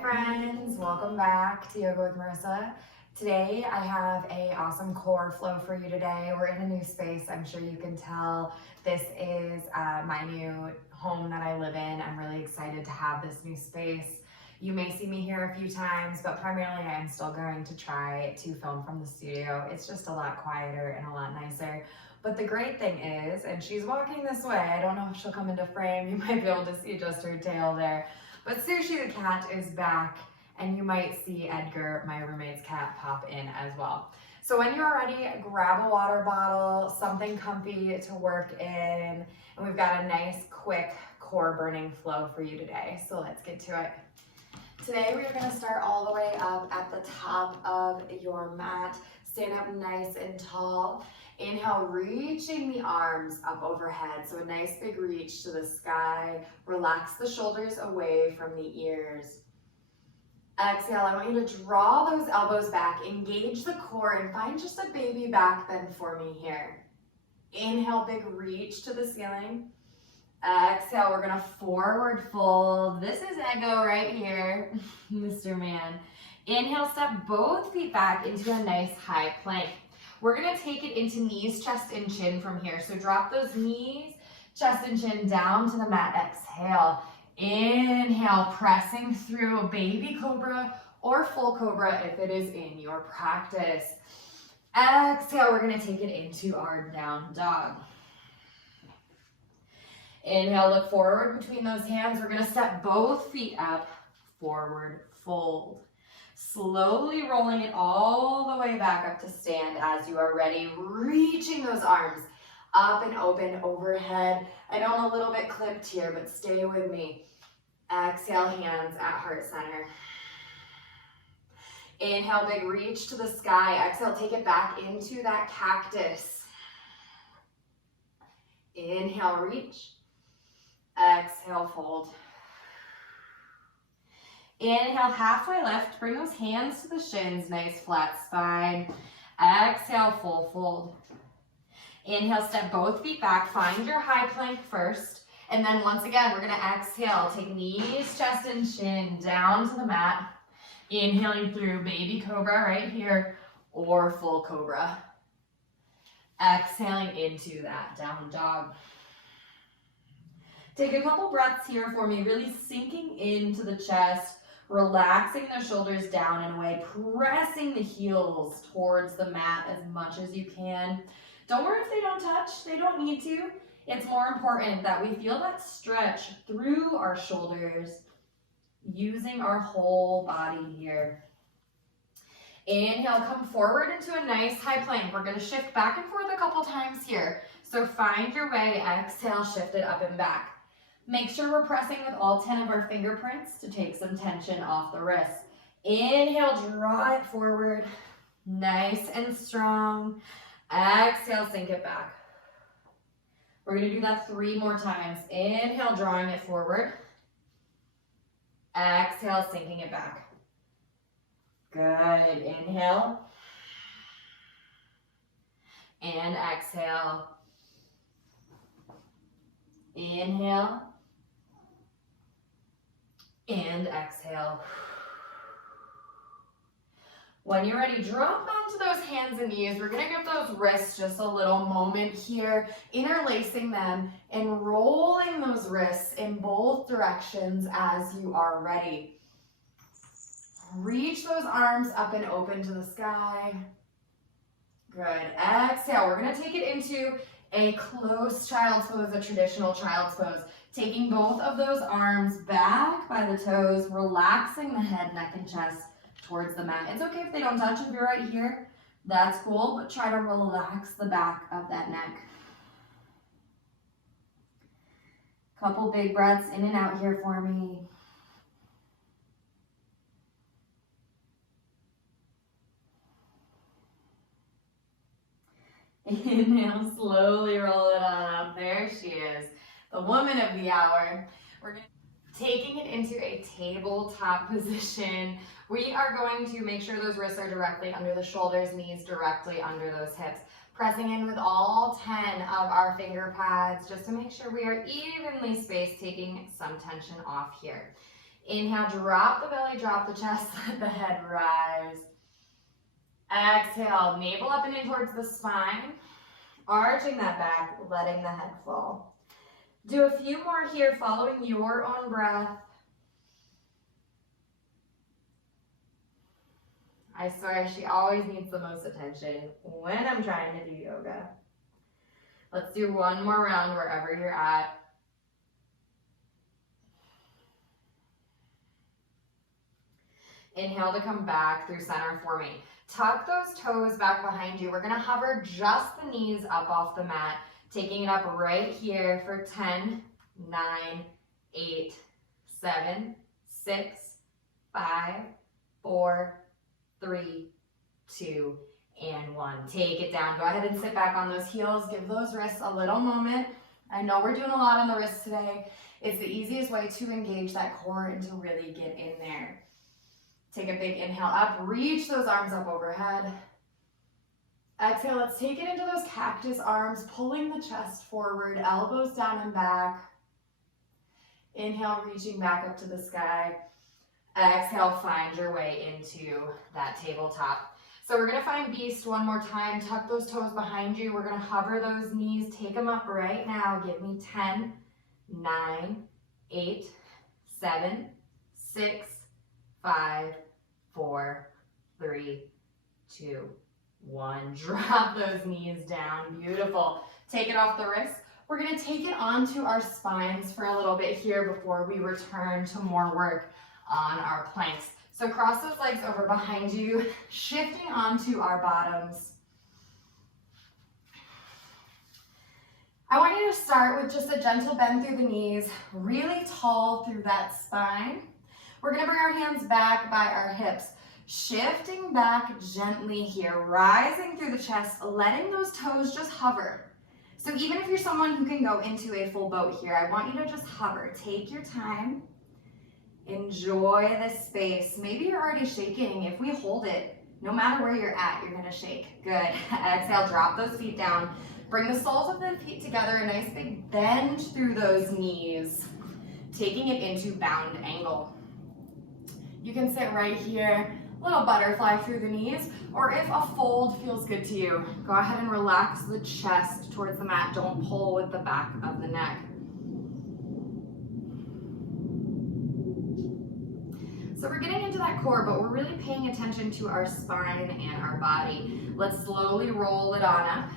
friends, welcome back to Yoga with Marissa. Today I have an awesome core flow for you today. We're in a new space, I'm sure you can tell. This is my new home that I live in. I'm really excited to have this new space. You may see me here a few times, but primarily I'm still going to try to film from the studio. It's just a lot quieter and a lot nicer. But the great thing is, and she's walking this way, I don't know if she'll come into frame, you might be able to see just her tail there, but Sushi the cat is back, and you might see Edgar, my roommate's cat, pop in as well. So when you're ready, grab a water bottle, something comfy to work in, and we've got a nice, quick, core burning flow for you today. So let's get to it. Today we're gonna start all the way up at the top of your mat. Stand up nice and tall. Inhale, reaching the arms up overhead. So a nice big reach to the sky. Relax the shoulders away from the ears. Exhale, I want you to draw those elbows back, engage the core, and find just a baby back bend for me here. Inhale, big reach to the ceiling. Exhale, we're gonna forward fold. This is Ego right here, Mr. Man. Inhale, step both feet back into a nice high plank. We're gonna take it into knees, chest, and chin from here. So drop those knees, chest, and chin down to the mat. Exhale. Inhale, pressing through a baby cobra or full cobra if it is in your practice. Exhale, we're gonna take it into our down dog. Inhale, look forward between those hands. We're gonna step both feet up, forward fold. Slowly rolling it all the way back up to stand as you are ready. Reaching those arms up and open overhead. I know I'm a little bit clipped here, but stay with me. Exhale, hands at heart center. Inhale, big reach to the sky. Exhale, take it back into that cactus. Inhale, reach. Exhale, fold. Inhale, halfway lift. Bring those hands to the shins, nice flat spine. Exhale, full fold. Inhale, step both feet back. Find your high plank first. And then once again, we're gonna exhale. Take knees, chest, and chin down to the mat. Inhaling through baby cobra right here or full cobra. Exhaling into that down dog. Take a couple breaths here for me, really sinking into the chest. Relaxing the shoulders down and away, pressing the heels towards the mat as much as you can. Don't worry if they don't touch, they don't need to. It's more important that we feel that stretch through our shoulders, using our whole body here. Inhale, come forward into a nice high plank. We're gonna shift back and forth a couple times here. So find your way, exhale, shift it up and back. Make sure we're pressing with all 10 of our fingerprints to take some tension off the wrists. Inhale, draw it forward, nice and strong. Exhale, sink it back. We're gonna do that 3 more times. Inhale, drawing it forward. Exhale, sinking it back. Good, inhale. And exhale. Inhale. And exhale. When you're ready, drop onto those hands and knees. We're gonna give those wrists just a little moment here, interlacing them and rolling those wrists in both directions as you are ready. Reach those arms up and open to the sky. Good, exhale. We're gonna take it into a close child's pose, a traditional child's pose. Taking both of those arms back by the toes, relaxing the head, neck, and chest towards the mat. It's okay if they don't touch. If you're right here, that's cool, but try to relax the back of that neck. Couple big breaths in and out here for me. Inhale, slowly roll it on up. There she is, the woman of the hour. We're taking it into a tabletop position. We are going to make sure those wrists are directly under the shoulders, knees directly under those hips. Pressing in with all 10 of our finger pads just to make sure we are evenly spaced, taking some tension off here. Inhale, drop the belly, drop the chest, let the head rise. Exhale, navel up and in towards the spine, arching that back, letting the head fall. Do a few more here, following your own breath. I swear, she always needs the most attention when I'm trying to do yoga. Let's do one more round wherever you're at. Inhale to come back through center for me. Tuck those toes back behind you. We're gonna hover just the knees up off the mat, taking it up right here for 10, 9, 8, 7, 6, 5, 4, 3, 2, and 1. Take it down. Go ahead and sit back on those heels. Give those wrists a little moment. I know we're doing a lot on the wrists today. It's the easiest way to engage that core and to really get in there. Take a big inhale up. Reach those arms up overhead. Exhale, let's take it into those cactus arms, pulling the chest forward, elbows down and back. Inhale, reaching back up to the sky. Exhale, find your way into that tabletop. So we're gonna find beast one more time. Tuck those toes behind you. We're gonna hover those knees. Take them up right now. Give me 10, 9, 8, 7, 6, 5, 4, 3, 2, 1. Drop those knees down. Beautiful. Take it off the wrists. We're going to take it onto our spines for a little bit here before we return to more work on our planks. So cross those legs over behind you, shifting onto our bottoms. I want you to start with just a gentle bend through the knees, really tall through that spine. We're gonna bring our hands back by our hips, shifting back gently here, rising through the chest, letting those toes just hover. So even if you're someone who can go into a full boat here, I want you to just hover. Take your time, enjoy this space. Maybe you're already shaking. If we hold it, no matter where you're at, you're gonna shake. Good. Exhale, drop those feet down. Bring the soles of the feet together, a nice big bend through those knees, taking it into bound angle. You can sit right here, little butterfly through the knees, or if a fold feels good to you, go ahead and relax the chest towards the mat. Don't pull with the back of the neck. So we're getting into that core, but we're really paying attention to our spine and our body. Let's slowly roll it on up.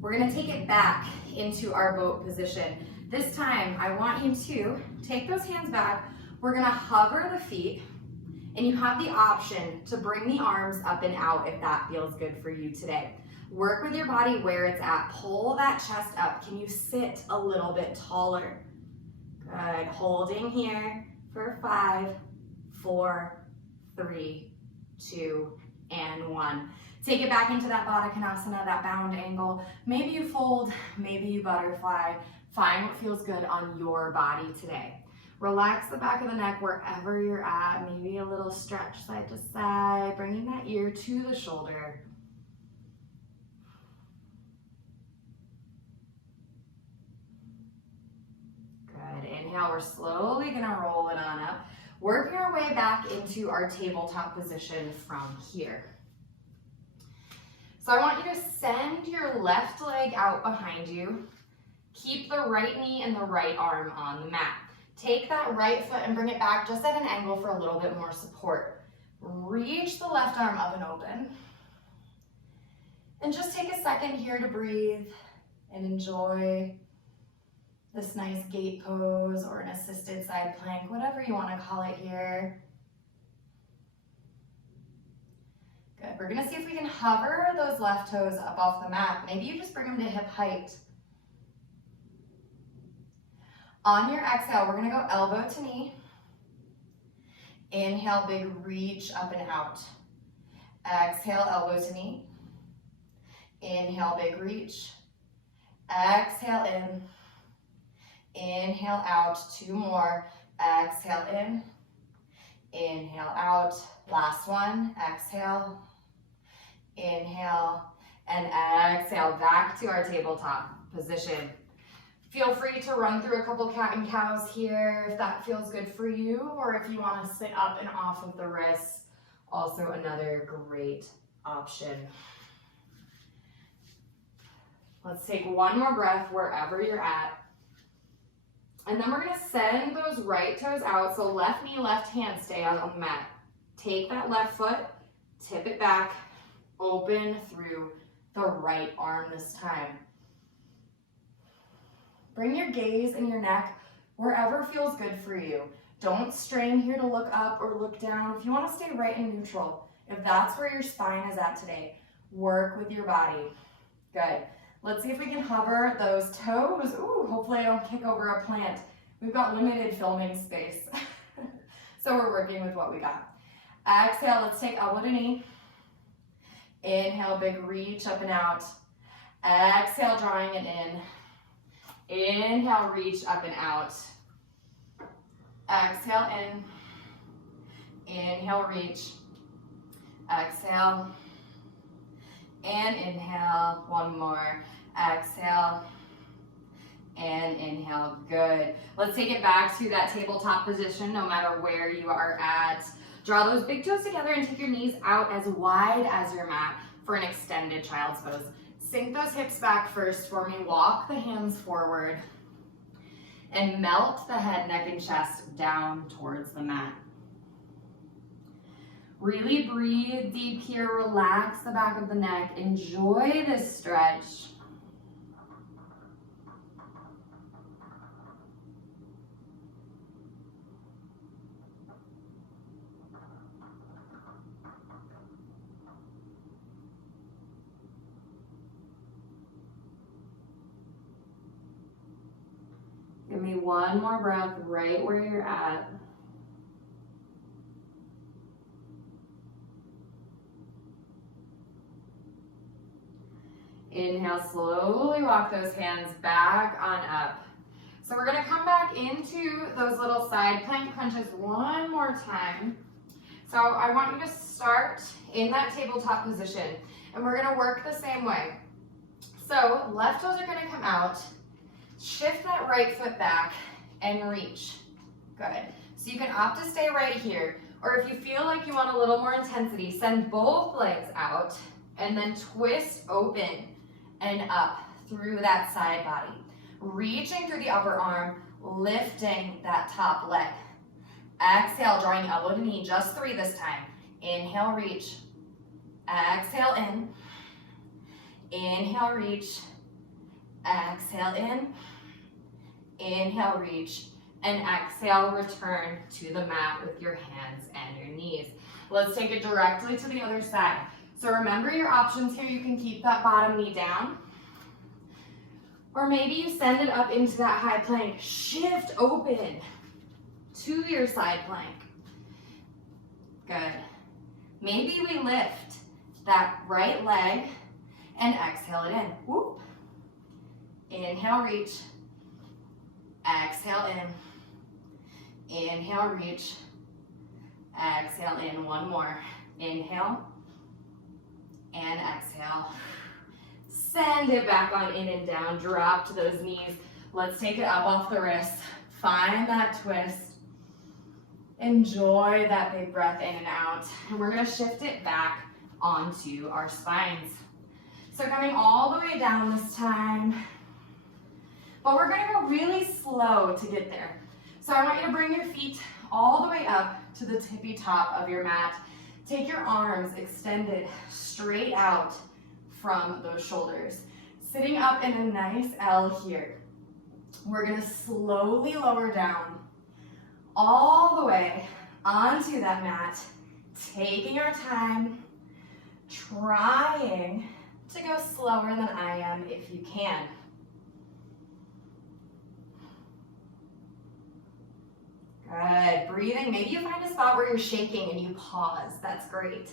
We're gonna take it back into our boat position. This time, I want you to take those hands back. We're gonna hover the feet, and you have the option to bring the arms up and out if that feels good for you today. Work with your body where it's at. Pull that chest up. Can you sit a little bit taller? Good. Holding here for 5, 4, 3, 2, and 1. Take it back into that Baddha Konasana, that bound angle. Maybe you fold, maybe you butterfly. Find what feels good on your body today. Relax the back of the neck wherever you're at. Maybe a little stretch side to side, bringing that ear to the shoulder. Good. Inhale, we're slowly gonna roll it on up, working our way back into our tabletop position from here. So I want you to send your left leg out behind you. Keep the right knee and the right arm on the mat. Take that right foot and bring it back just at an angle for a little bit more support. Reach the left arm up and open. And just take a second here to breathe and enjoy this nice gate pose or an assisted side plank, whatever you want to call it here. Good. We're going to see if we can hover those left toes up off the mat. Maybe you just bring them to hip height. On your exhale, we're going to go elbow to knee. Inhale, big reach up and out. Exhale, elbow to knee. Inhale, big reach. Exhale in. Inhale out. 2 more. Exhale in. Inhale out. Last one. Exhale. Inhale. And exhale back to our tabletop position. Feel free to run through a couple cat and cows here if that feels good for you, or if you want to sit up and off of the wrists, also another great option. Let's take one more breath wherever you're at. And then we're going to send those right toes out, so left knee, left hand stay out on the mat. Take that left foot, tip it back, open through the right arm this time. Bring your gaze and your neck wherever feels good for you. Don't strain here to look up or look down. If you want to stay right and neutral, if that's where your spine is at today, work with your body. Good. Let's see if we can hover those toes. Ooh, hopefully I don't kick over a plant. We've got limited filming space. So we're working with what we got. Exhale, let's take elbow to knee. Inhale, big reach up and out. Exhale, drawing it in. Inhale, reach up and out. Exhale in. Inhale, reach. Exhale. And inhale. One more. Exhale. And inhale. Good. Let's take it back to that tabletop position no matter where you are at. Draw those big toes together and take your knees out as wide as your mat for an extended child's pose. Sink those hips back first for me. Walk the hands forward and melt the head, neck, and chest down towards the mat. Really breathe deep here. Relax the back of the neck. Enjoy this stretch. Give me one more breath right where you're at. Inhale, slowly walk those hands back on up. So we're gonna come back into those little side plank crunches one more time. So I want you to start in that tabletop position, and we're gonna work the same way. So left toes are gonna come out. Shift that right foot back and reach. Good. So you can opt to stay right here, or if you feel like you want a little more intensity, send both legs out and then twist open and up through that side body. Reaching through the upper arm, lifting that top leg. Exhale, drawing elbow to knee, just 3 this time. Inhale, reach. Exhale, in. Inhale, reach. Exhale, in. Inhale, reach, and exhale, return to the mat with your hands and your knees. Let's take it directly to the other side. So remember your options here. You can keep that bottom knee down, or maybe you send it up into that high plank. Shift open to your side plank. Good. Maybe we lift that right leg and exhale it in. Whoop. Inhale, reach. Exhale in. Inhale, reach. Exhale in. One more. Inhale. And exhale. Send it back on in and down. Drop to those knees. Let's take it up off the wrists. Find that twist. Enjoy that big breath in and out. And we're going to shift it back onto our spines. So coming all the way down this time. But we're gonna go really slow to get there. So I want you to bring your feet all the way up to the tippy top of your mat. Take your arms extended straight out from those shoulders. Sitting up in a nice L here. We're gonna slowly lower down all the way onto that mat, taking our time, trying to go slower than I am if you can. Good, breathing. Maybe you find a spot where you're shaking and you pause. That's great.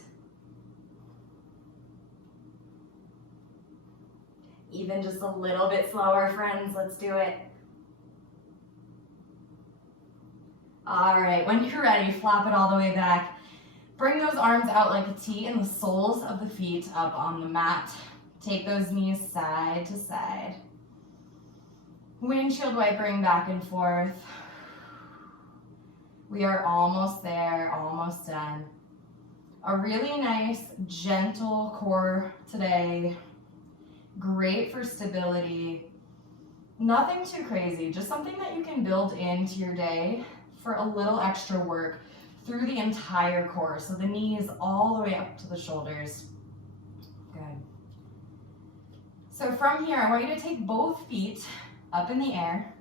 Even just a little bit slower, friends. Let's do it. All right, when you're ready, flop it all the way back. Bring those arms out like a T and the soles of the feet up on the mat. Take those knees side to side. Windshield wipering back and forth. We are almost there, almost done. A really nice, gentle core today. Great for stability. Nothing too crazy, just something that you can build into your day for a little extra work through the entire core. So the knees all the way up to the shoulders. Good. So from here, I want you to take both feet up in the air.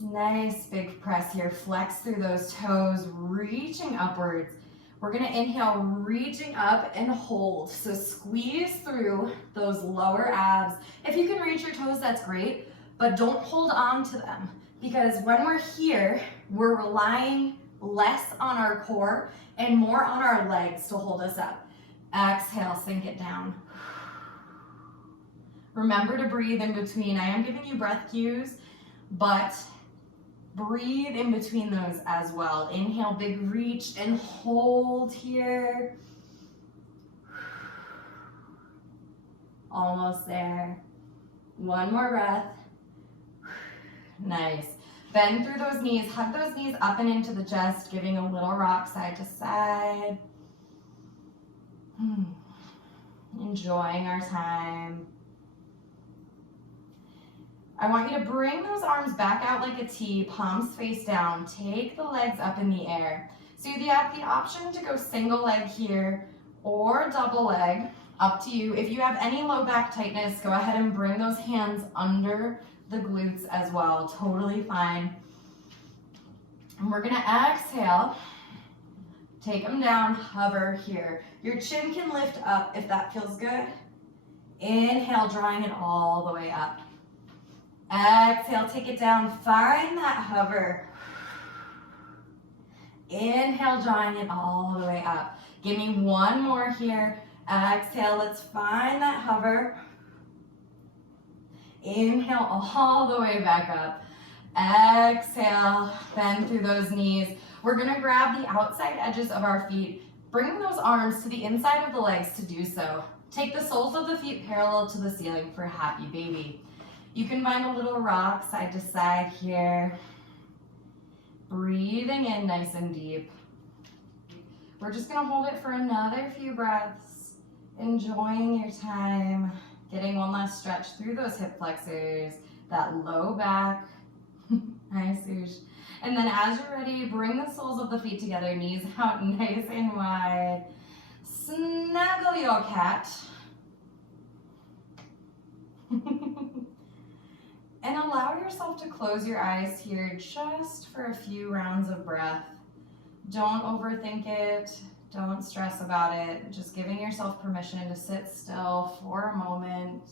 Nice big press here. Flex through those toes, reaching upwards. We're gonna inhale, reaching up and hold. So squeeze through those lower abs. If you can reach your toes, that's great, but don't hold on to them, because when we're here, we're relying less on our core and more on our legs to hold us up. Exhale, sink it down. Remember to breathe in between. I am giving you breath cues, but breathe in between those as well. Inhale, big reach and hold here. Almost there. One more breath. Nice. Bend through those knees. Hug those knees up and into the chest, giving a little rock side to side. Enjoying our time. I want you to bring those arms back out like a T, palms face down. Take the legs up in the air. So you have the option to go single leg here or double leg, up to you. If you have any low back tightness, go ahead and bring those hands under the glutes as well. Totally fine. And we're gonna exhale. Take them down, hover here. Your chin can lift up if that feels good. Inhale, drawing it all the way up. Exhale, take it down, find that hover. Inhale, drawing it all the way up. Give me one more here. Exhale, let's find that hover. Inhale, all the way back up. Exhale, bend through those knees. We're gonna grab the outside edges of our feet. Bring those arms to the inside of the legs to do so. Take the soles of the feet parallel to the ceiling for happy baby. You can find a little rock side to side here. Breathing in nice and deep. We're just gonna hold it for another few breaths. Enjoying your time. Getting one last stretch through those hip flexors, that low back. Nice, Sush. And then as you're ready, bring the soles of the feet together, knees out nice and wide. Snuggle your cat. And allow yourself to close your eyes here just for a few rounds of breath. Don't overthink it. Don't stress about it. Just giving yourself permission to sit still for a moment.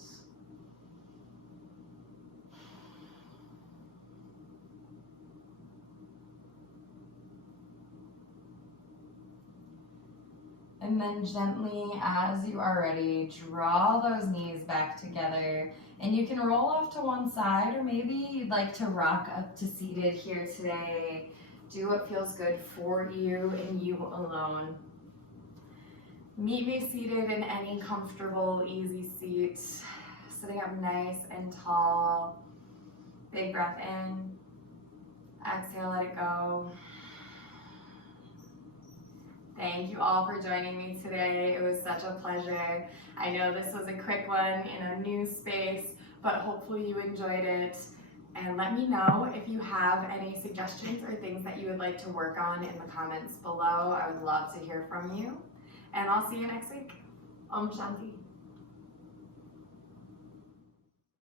And then gently, as you are ready, draw those knees back together. And you can roll off to one side, or maybe you'd like to rock up to seated here today. Do what feels good for you and you alone. Meet me seated in any comfortable, easy seat. Sitting up nice and tall. Big breath in. Exhale, let it go. Thank you all for joining me today. It was such a pleasure. I know this was a quick one in a new space, but hopefully you enjoyed it. And let me know if you have any suggestions or things that you would like to work on in the comments below. I would love to hear from you. And I'll see you next week. Om Shanti.